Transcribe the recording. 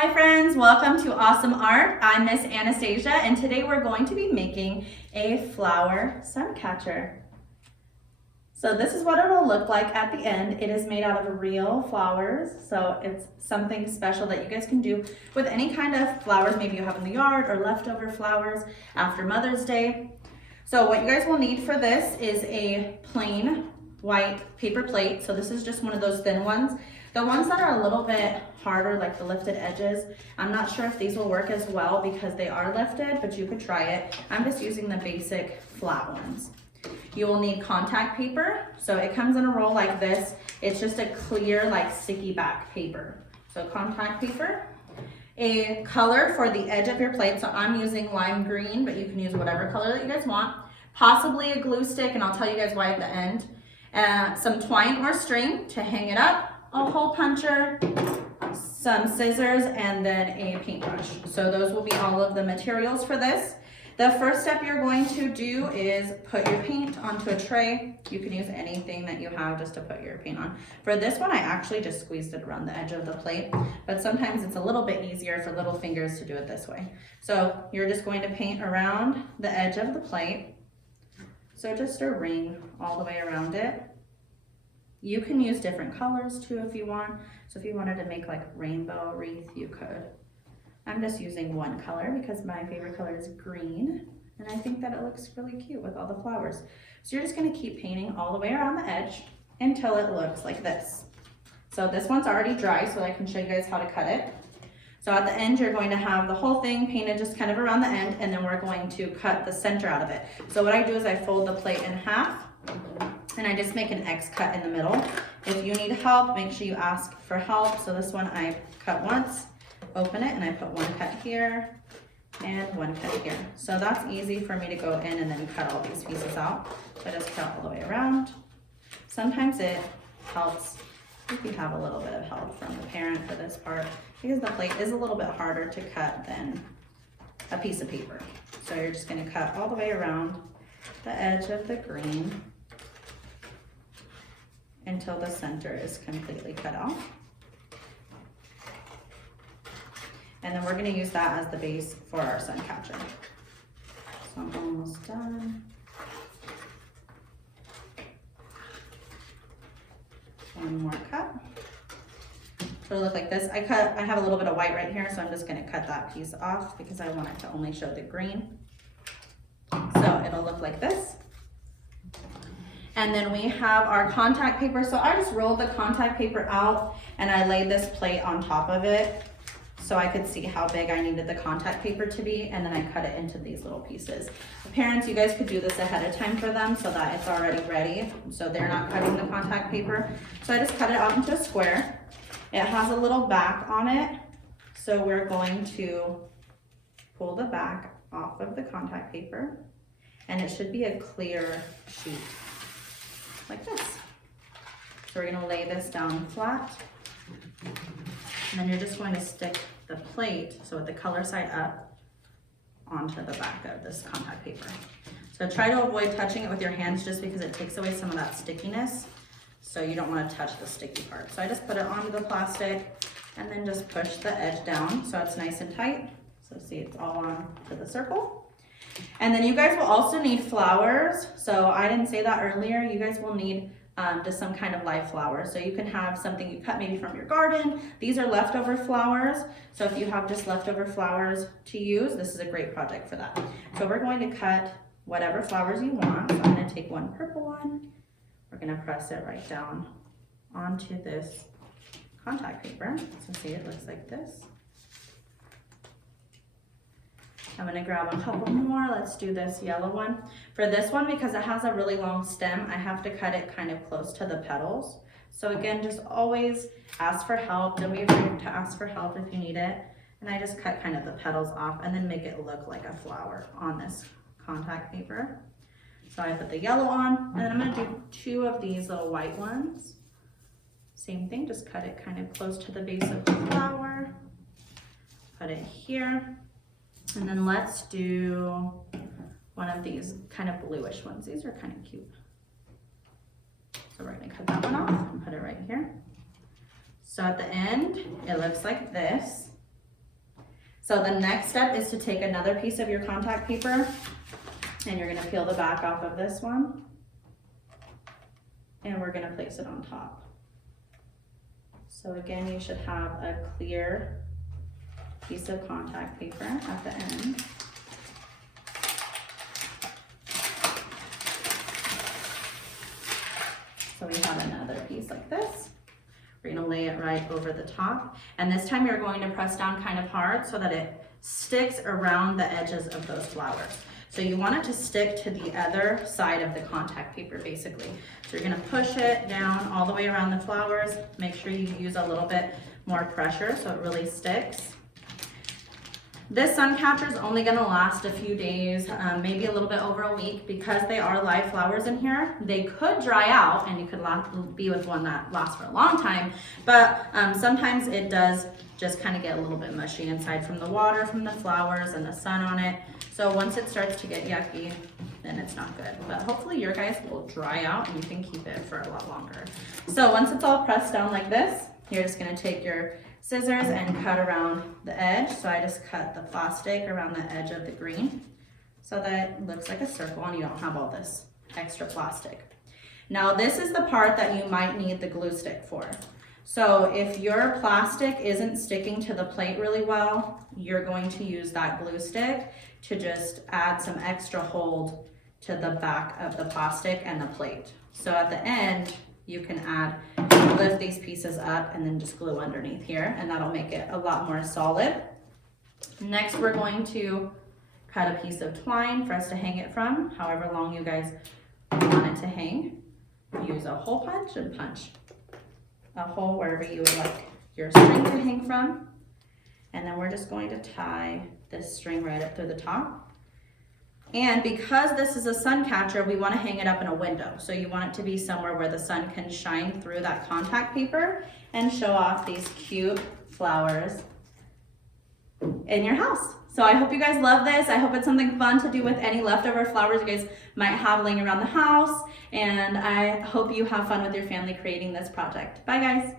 Hi friends, welcome to Awesome Art. I'm Miss Anastasia and today we're going to be making a flower sun catcher. So this is what it'll look like at the end. It is made out of real flowers, so it's something special that you guys can do with any kind of flowers maybe you have in the yard or leftover flowers after Mother's Day. So what you guys will need for this is a plain white paper plate. So this is just one of those thin ones. The ones that are a little bit harder, like the lifted edges, I'm not sure if these will work as well because they are lifted, but you could try it. I'm just using the basic flat ones. You will need contact paper. So it comes in a roll like this. It's just a clear, like sticky back paper. So contact paper. A color for the edge of your plate. So I'm using lime green, but you can use whatever color that you guys want. Possibly a glue stick, and I'll tell you guys why at the end. Some twine or string to hang it up. A hole puncher, some scissors, and then a paintbrush. So those will be all of the materials for this. The first step you're going to do is put your paint onto a tray. You can use anything that you have just to put your paint on. For this one, I actually just squeezed it around the edge of the plate, but sometimes it's a little bit easier for little fingers to do it this way. So you're just going to paint around the edge of the plate. So just a ring all the way around it. You can use different colors too if you want. So if you wanted to make like rainbow wreath, you could. I'm just using one color because my favorite color is green. And I think that it looks really cute with all the flowers. So you're just gonna keep painting all the way around the edge until it looks like this. So this one's already dry, so I can show you guys how to cut it. So at the end, you're going to have the whole thing painted just kind of around the end, and then we're going to cut the center out of it. So what I do is I fold the plate in half, and I just make an X cut in the middle. If you need help, make sure you ask for help. So this one I cut once, open it, and I put one cut here and one cut here. So that's easy for me to go in and then cut all these pieces out. So I just cut all the way around. Sometimes it helps if you have a little bit of help from the parent for this part, because the plate is a little bit harder to cut than a piece of paper. So you're just gonna cut all the way around the edge of the green until the center is completely cut off. And then we're gonna use that as the base for our sun catcher. So I'm almost done. One more cut. So it'll look like this. I have a little bit of white right here, so I'm just gonna cut that piece off because I want it to only show the green. So it'll look like this. And then we have our contact paper. So I just rolled the contact paper out and I laid this plate on top of it so I could see how big I needed the contact paper to be, and then I cut it into these little pieces. Parents, you guys could do this ahead of time for them so that it's already ready, so they're not cutting the contact paper. So I just cut it out into a square. It has a little back on it, so we're going to pull the back off of the contact paper, and it should be a clear sheet like this. So we're gonna lay this down flat, and then you're just going to stick the plate, so with the color side up, onto the back of this contact paper. So try to avoid touching it with your hands just because it takes away some of that stickiness. So you don't want to touch the sticky part. So I just put it onto the plastic and then just push the edge down so it's nice and tight. So see, it's all on to the circle. And then you guys will also need flowers. So I didn't say that earlier. You guys will need just some kind of live flowers. So you can have something you cut maybe from your garden. These are leftover flowers. So if you have just leftover flowers to use, this is a great project for that. So we're going to cut whatever flowers you want. So I'm going to take one purple one. We're going to press it right down onto this contact paper. So see, it looks like this. I'm gonna grab a couple more. Let's do this yellow one. For this one, because it has a really long stem, I have to cut it kind of close to the petals. So again, just always ask for help. Don't be afraid to ask for help if you need it. And I just cut kind of the petals off and then make it look like a flower on this contact paper. So I put the yellow on, and then I'm gonna do two of these little white ones. Same thing, just cut it kind of close to the base of the flower. Put it here. And then let's do one of these kind of bluish ones. These are kind of cute. So we're gonna cut that one off and put it right here. So at the end, it looks like this. So the next step is to take another piece of your contact paper and you're gonna peel the back off of this one. And we're gonna place it on top. So again, you should have a clear piece of contact paper at the end. So we have another piece like this. We're gonna lay it right over the top. And this time you're going to press down kind of hard so that it sticks around the edges of those flowers. So you want it to stick to the other side of the contact paper basically. So you're gonna push it down all the way around the flowers. Make sure you use a little bit more pressure so it really sticks. This sun catcher is only gonna last a few days, maybe a little bit over a week, because they are live flowers in here. They could dry out and you could be with one that lasts for a long time, but sometimes it does just kind of get a little bit mushy inside from the water, from the flowers and the sun on it. So once it starts to get yucky, then it's not good. But hopefully your guys will dry out and you can keep it for a lot longer. So once it's all pressed down like this, you're just gonna take your scissors and cut around the edge. So I just cut the plastic around the edge of the green so that it looks like a circle and you don't have all this extra plastic. Now this is the part that you might need the glue stick for. So if your plastic isn't sticking to the plate really well, you're going to use that glue stick to just add some extra hold to the back of the plastic and the plate. So at the end, you can lift these pieces up and then just glue underneath here, and that'll make it a lot more solid. Next, we're going to cut a piece of twine for us to hang it from, however long you guys want it to hang. Use a hole punch and punch a hole wherever you would like your string to hang from. And then we're just going to tie this string right up through the top. And because this is a sun catcher, we want to hang it up in a window. So you want it to be somewhere where the sun can shine through that contact paper and show off these cute flowers in your house. So I hope you guys love this. I hope it's something fun to do with any leftover flowers you guys might have laying around the house. And I hope you have fun with your family creating this project. Bye guys.